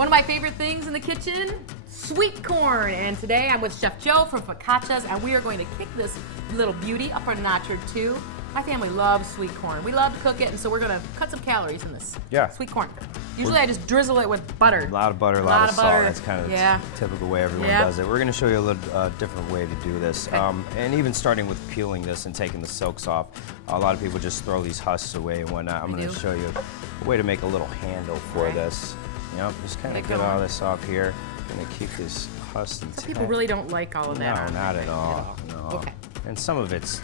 One of my favorite things in the kitchen, sweet corn. And today I'm with Chef Joe from Focaccia's, and we are going to kick this little beauty up a notch or two. My family loves sweet corn. We love to cook it, and so we're gonna cut some calories in this sweet corn. Usually I just drizzle it with butter. A lot of butter, a lot of salt. That's kind of the typical way everyone does it. We're gonna show you a little different way to do this. And even starting with peeling this and taking the silks off. A lot of people just throw these husks away and whatnot. I'm gonna show you a way to make a little handle for this. Yep, just kind of get all this off here. I'm gonna keep this husk intact. Some people really don't like all of that. No, not at all. No. Okay. And some of it's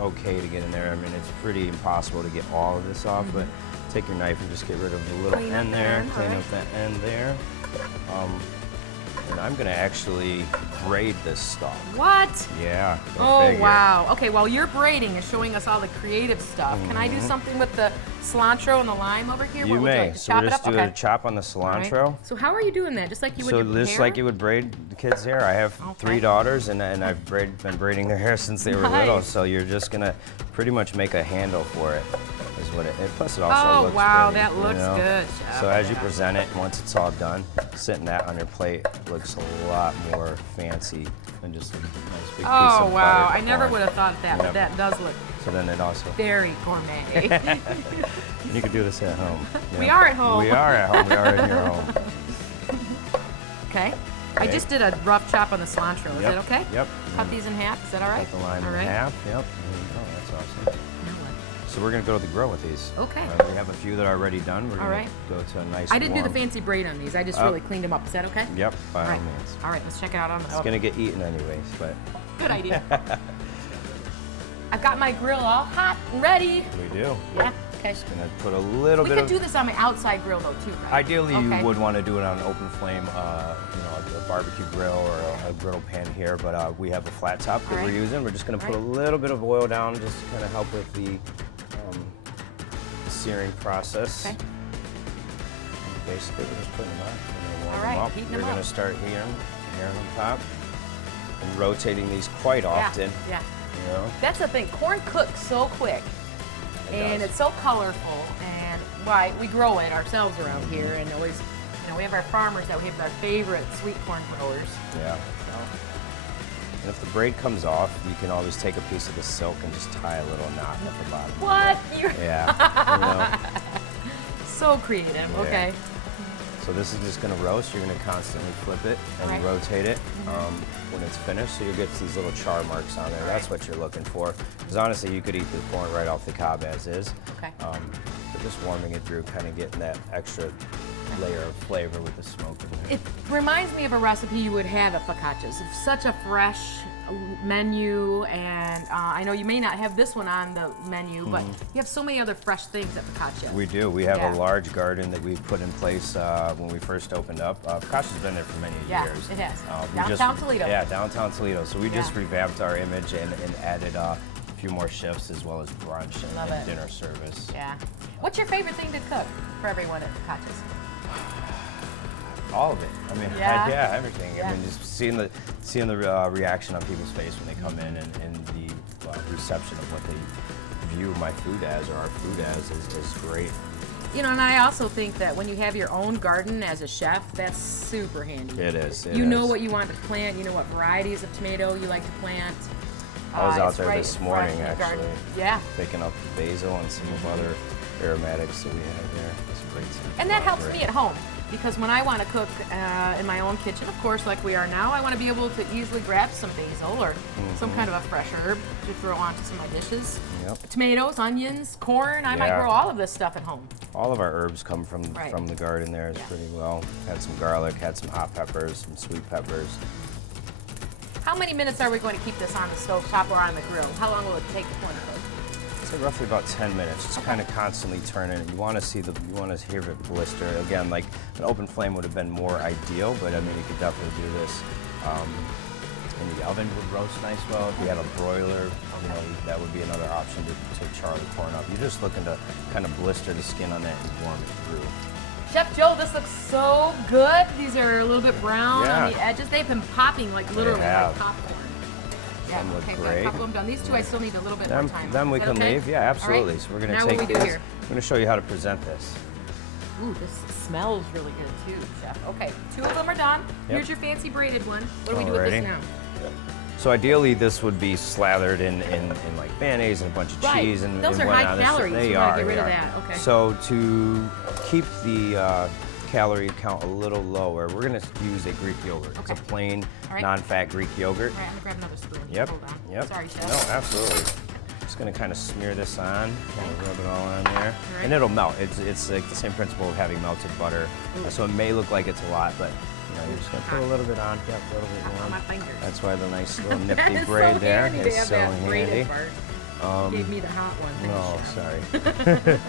okay to get in there. I mean, it's pretty impossible to get all of this off, but take your knife and just get rid of the little end there, clean up that end there. And I'm gonna actually braid this stuff. What? Yeah. Oh, wow. Okay, while you're braiding and showing us all the creative stuff, can I do something with the cilantro and the lime over here? You may. So we're just doing a chop on the cilantro. Right. So how are you doing that? Just like you would your hair? So just like you would braid the kids' hair. I have 3 daughters, and I've been braiding their hair since they were little. So you're just gonna pretty much make a handle for it. Is what it. Plus, it also looks pretty, that looks good, Chef. So as you present it, once it's all done, sitting that on your plate looks a lot more fancy than just a nice big piece of butter. I never would have thought that, but that does look. So then it also very gourmet. You could do this at home. Yeah. We are at home. We are at home. We are in your home. Okay. I just did a rough chop on the cilantro. Is that okay? Yep. Cut these in half. Is that all right? Cut the lime in half. Yep. There you go. That's awesome. So we're going to go to the grill with these. Okay. We have a few that are already done. We're going to go to a nice I didn't do the fancy braid on these. I just really cleaned them up. Is that okay? Yep, by all means. All right, let's check it out on the It's going to get eaten anyways, but... Good idea. I've got my grill all hot and ready. We do. Yeah, okay. Just going to put a little bit of... We could do this on my outside grill though too, right? Ideally, you would want to do it on an open flame, a barbecue grill or a griddle pan here, but we have a flat top that we're using. We're just going to put a little bit of oil down just to kind of help with the searing process. Okay. Basically, we're just putting them on. All right, heating them up. We're going to start here on top and rotating these quite often. Yeah. You know? That's the thing. Corn cooks so quick, and it's so colorful. And we grow it ourselves around here, and always, we have our farmers that we have our favorite sweet corn growers. Yeah. And if the braid comes off, you can always take a piece of the silk and just tie a little knot at the bottom. What? Yeah. So creative. Yeah. Okay. So this is just going to roast. You're going to constantly flip it and rotate it when it's finished. So you'll get these little char marks on there. That's what you're looking for. Because honestly, you could eat the corn right off the cob as is. Okay. But just warming it through, kind of getting that extra layer of flavor with the smoke in there. It reminds me of a recipe you would have at Focaccia's. It's such a fresh menu, and I know you may not have this one on the menu, but you have so many other fresh things at Focaccia. We do. We have a large garden that we put in place when we first opened up. Focaccia's been there for many years. It has. Downtown Toledo. Yeah, downtown Toledo. So we just revamped our image and added a few more shifts as well as brunch and dinner service. Yeah. What's your favorite thing to cook for everyone at Focaccia's? All of it. I mean, everything. I mean, just seeing the reaction on people's face when they come in and the reception of what they view my food as or our food as is great. And I also think that when you have your own garden as a chef, that's super handy. It is. You know what you want to plant. You know what varieties of tomato you like to plant. I was out there this morning actually. Yeah. Picking up the basil and some of other aromatics that we have there. That's great. And that helps me at home. Because when I want to cook in my own kitchen, of course, like we are now, I want to be able to easily grab some basil or some kind of a fresh herb to throw onto some of my dishes. Yep. Tomatoes, onions, corn. I might grow all of this stuff at home. All of our herbs come from the garden there pretty well. Had some garlic, had some hot peppers, some sweet peppers. How many minutes are we going to keep this on the stove top or on the grill? How long will it take the corn to cook? I'd say roughly about 10 minutes. Just kind of constantly turning it. You want to hear it blister. Again, like an open flame would have been more ideal, but I mean, you could definitely do this. In the oven would roast nice well. If you had a broiler, that would be another option to char the corn up. You're just looking to kind of blister the skin on that and warm it through. Chef Joe, this looks so good. These are a little bit brown on the edges. They've been popping like literally like popcorn. Yeah, okay, got a couple of them done. These two I still need a little bit more time. Then we can leave. Yeah, absolutely. Right. So we're going to now take what we do this. here? I'm going to show you how to present this. Ooh, this smells really good too, Chef. Okay, 2 of them are done. Yep. Here's your fancy braided one. What do we do with this now? So ideally, this would be slathered in like mayonnaise and a bunch of cheese and Those are whatnot. high calories. They You are. want to get rid they of are. that. Okay. So to keep the calorie count a little lower, we're gonna use a Greek yogurt. Okay. It's a plain, All right. non-fat Greek yogurt. All right, I'm gonna grab another spoon. Yep. Hold on. Yep. Sorry, Chef. No, absolutely. Just gonna kind of smear this on, kind of rub it all on there, right. and it'll melt. It's like the same principle of having melted butter. Ooh. So it may look like it's a lot, but you know, you're just gonna put a little bit on. Yep, a little bit On more. my fingers. That's why the nice little That nifty is braid so there handy to is have so that braided handy. part. Gave me the hot one. No, Thanks, Chef. sorry.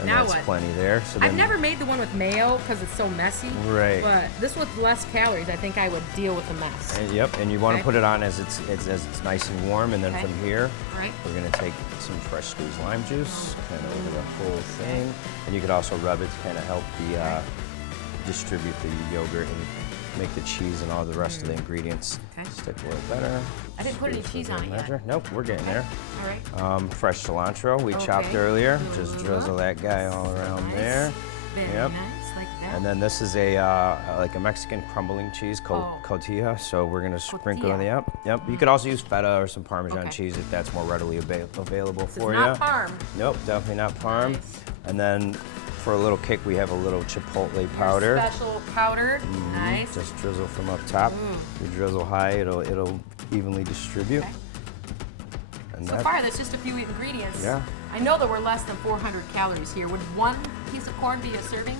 And Now that's what? plenty there. So I've then, never made the one with mayo because it's so messy. Right. But this with less calories, I think I would deal with the mess. Yep, and you want Okay. to put it on as it's nice and warm, and then Okay. from here, All right. we're gonna take some fresh squeezed lime juice, kind of over the whole thing, and you could also rub it to kind of help the distribute the yogurt and make the cheese and all the rest of the ingredients Okay. stick a little better. I didn't put any Squeeze cheese for on good it yet. measure. Nope, we're getting there. All right. Fresh cilantro we chopped Okay. earlier. Ooh. Just drizzle that guy all around Nice. there. Very Yep. nice, like that. And then this is a like a Mexican crumbling cheese called Oh. Cotija. So we're gonna sprinkle Cotija. it up. Yep. You could also use feta or some Parmesan Okay. cheese if that's more readily available This for is you. not parm. Nope, definitely not parm. Nice. And then for a little kick, we have a little chipotle powder. Special powder. Nice. Just drizzle from up top. Mm. You drizzle high, it'll evenly distribute. Okay. And So that- far, that's just a few ingredients. Yeah. I know that we're less than 400 calories here. Would one piece of corn be a serving?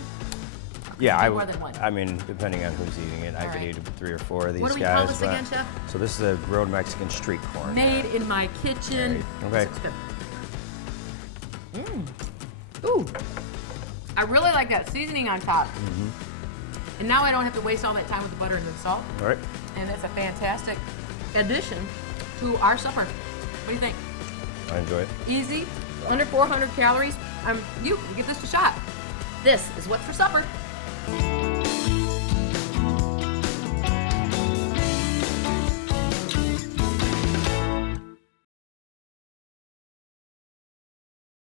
Yeah, do I more would. than one. I mean, depending on who's eating it, I All could right. eat 3 or 4 of these What do we guys. call this but- again, Chef? So this is a grilled Mexican street corn. Made in my kitchen. Right. Okay. This looks good. Ooh. I really like that seasoning on top. And now I don't have to waste all that time with the butter and the salt. All right. And it's a fantastic addition to our supper. What do you think? I enjoy it. Easy, under 400 calories. You give this a shot. This is what's for supper.